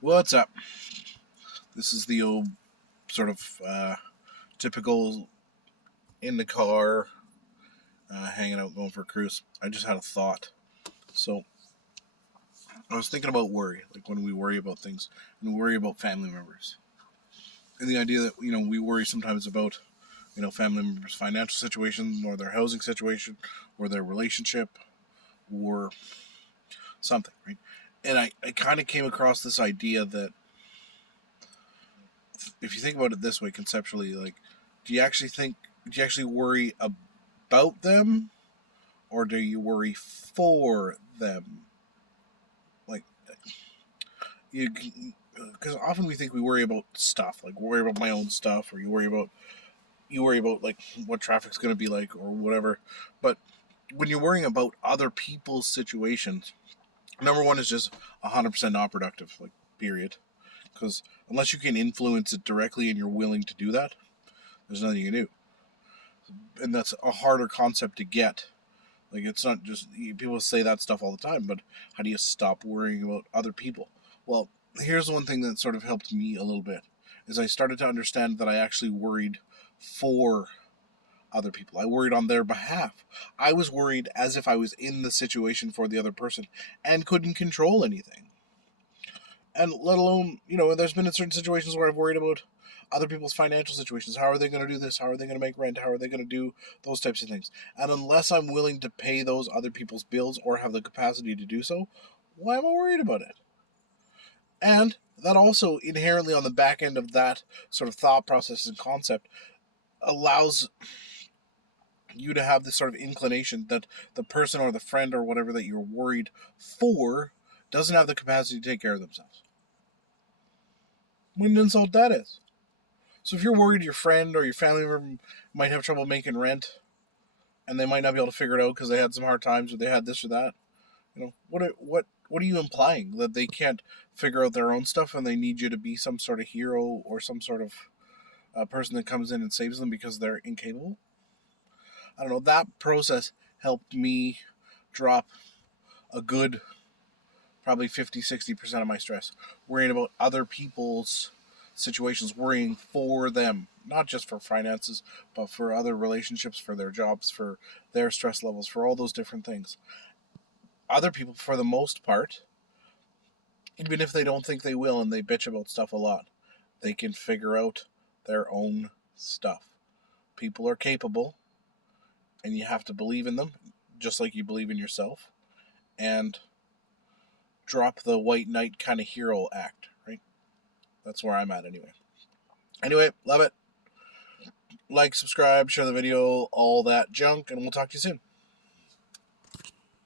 What's up? This is the old sort of typical in the car, hanging out, going for a cruise. I just had a thought. So I was thinking about worry, like when we worry about things and we worry about family members, and the idea that we worry sometimes about family members' financial situation or their housing situation or their relationship or something, right? And I kind of came across this idea that if you think about it this way conceptually, like, do you actually think, do you actually worry about them or do you worry for them? Like, you, because often we think we worry about stuff, like worry about my own stuff, or you worry about like what traffic's going to be like or whatever. But when you're worrying about other people's situations, number one is just 100% not productive, like period. Because unless you can influence it directly and you're willing to do that, there's nothing you can do, and that's a harder concept to get. Like, it's not just, people say that stuff all the time, but how do you stop worrying about other people? Well, here's one thing that sort of helped me a little bit is I started to understand that I actually worried for other people. I worried on their behalf. I was worried as if I was in the situation for the other person and couldn't control anything. And let alone, there's been certain situations where I've worried about other people's financial situations. How are they going to do this? How are they going to make rent? How are they going to do those types of things? And unless I'm willing to pay those other people's bills or have the capacity to do so, why am I worried about it? And that also inherently on the back end of that sort of thought process and concept allows you to have this sort of inclination that the person or the friend or whatever that you're worried for doesn't have the capacity to take care of themselves. What an insult that is. So if you're worried your friend or your family member might have trouble making rent and they might not be able to figure it out because they had some hard times or they had this or that, what are you implying? That they can't figure out their own stuff and they need you to be some sort of hero or some sort of person that comes in and saves them because they're incapable? I don't know. That process helped me drop a good probably 50-60% of my stress, worrying about other people's situations, worrying for them, not just for finances, but for other relationships, for their jobs, for their stress levels, for all those different things. Other people, for the most part, even if they don't think they will and they bitch about stuff a lot, they can figure out their own stuff. People are capable, and you have to believe in them, just like you believe in yourself, and drop the white knight kind of hero act, right? That's where I'm at anyway. Anyway, love it. Like, subscribe, share the video, all that junk, and we'll talk to you soon.